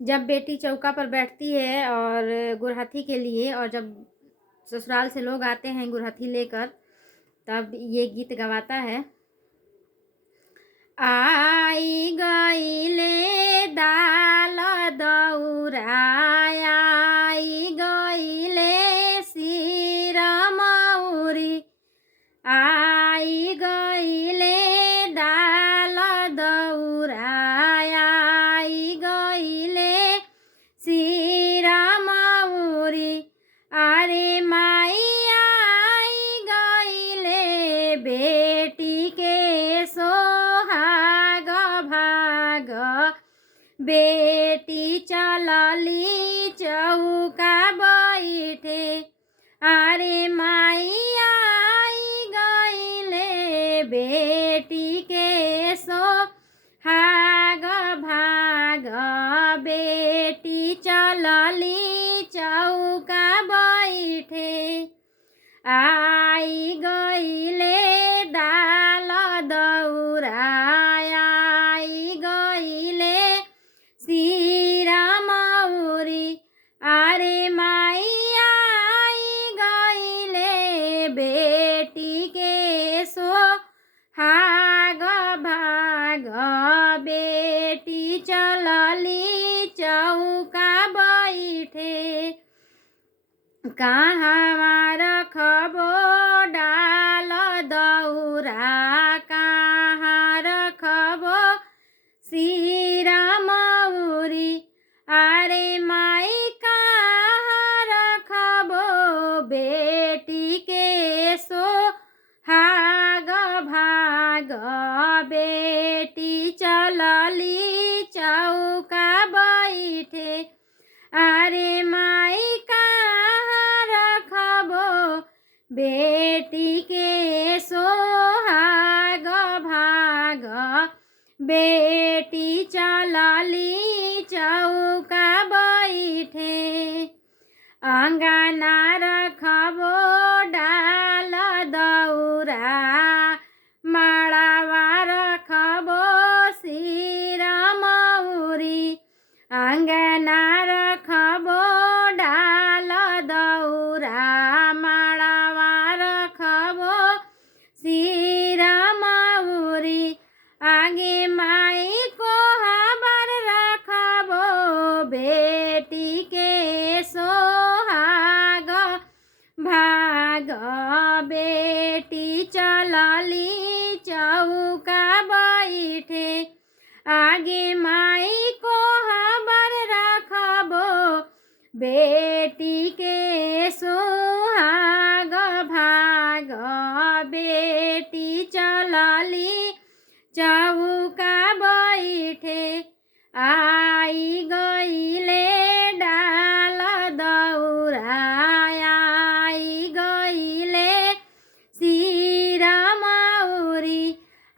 जब बेटी चौका पर बैठती है और गुरहथी के लिए, और जब ससुराल से लोग आते हैं गुरहथी लेकर, तब ये गीत गवाता है। आई गईले दाल दौराया, आई गईले सिर मौरी, आई गईले दाल दौराया, आई गईले सिर मौरी, अरे माई आई गईले बेटी के सोहाग भाग, बेटी चलली चौका बैठे, अरे माई आई गईले बेटी के सोहाग भाग, बेटी चलली चौका बैठे, आई गईले दाल दौराया, आई गईले सिर मौरी, अरे माई आई गईले बेटी के सोहाग भाग, बेटी चलली चौका बैठे, कहाँ रखबो डाल दौरा, कहाँ रखबो सिर मौरी, अरे माई कहाँ रखबो बेटी के सोहाग भाग, बेटी चलली चौका बैठे, अरे माई कहाँ रखबो बेटी के सोहाग भाग, बेटी चलली चौका बैठे, अंगना रखबो डाल दौरा, माड़ावा रखबो सिर मौरी, अंगना रखबो डाल दौरा, माड़ावा रखबो सिर मौरी, आगे माई को हबर रखबो बेटी के सोहाग भाग, बेटी चलली चौका बैठे, आगे माई को हबर रखबो बेटी के सोहाग भाग, बेटी चलली चौका बैठे, आई गईले डाल दौराया, आई गईले सिर मौरी,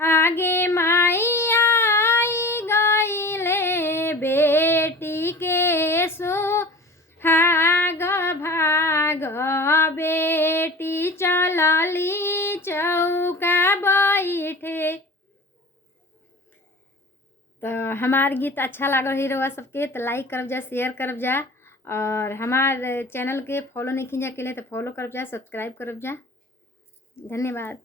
आगे माई आई गईले बेटी के सोहाग भाग, बेटी चलली चौका बैठे। तो हमार गीत अच्छा लागल ही रहुआ सबके तो लाइक करब जा, शेयर करब जा, और हमार चैनल के फॉलो नहीं खींचा के लिए तो फॉलो करब जा, सब्सक्राइब करब जा। धन्यवाद।